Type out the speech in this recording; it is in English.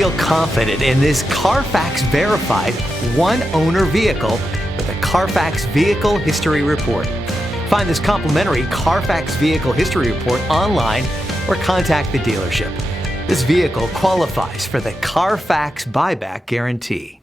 Feel confident in this Carfax verified one-owner vehicle with a Carfax Vehicle History Report. Find this complimentary Carfax Vehicle History Report online or contact the dealership. This vehicle qualifies for the Carfax Buyback Guarantee.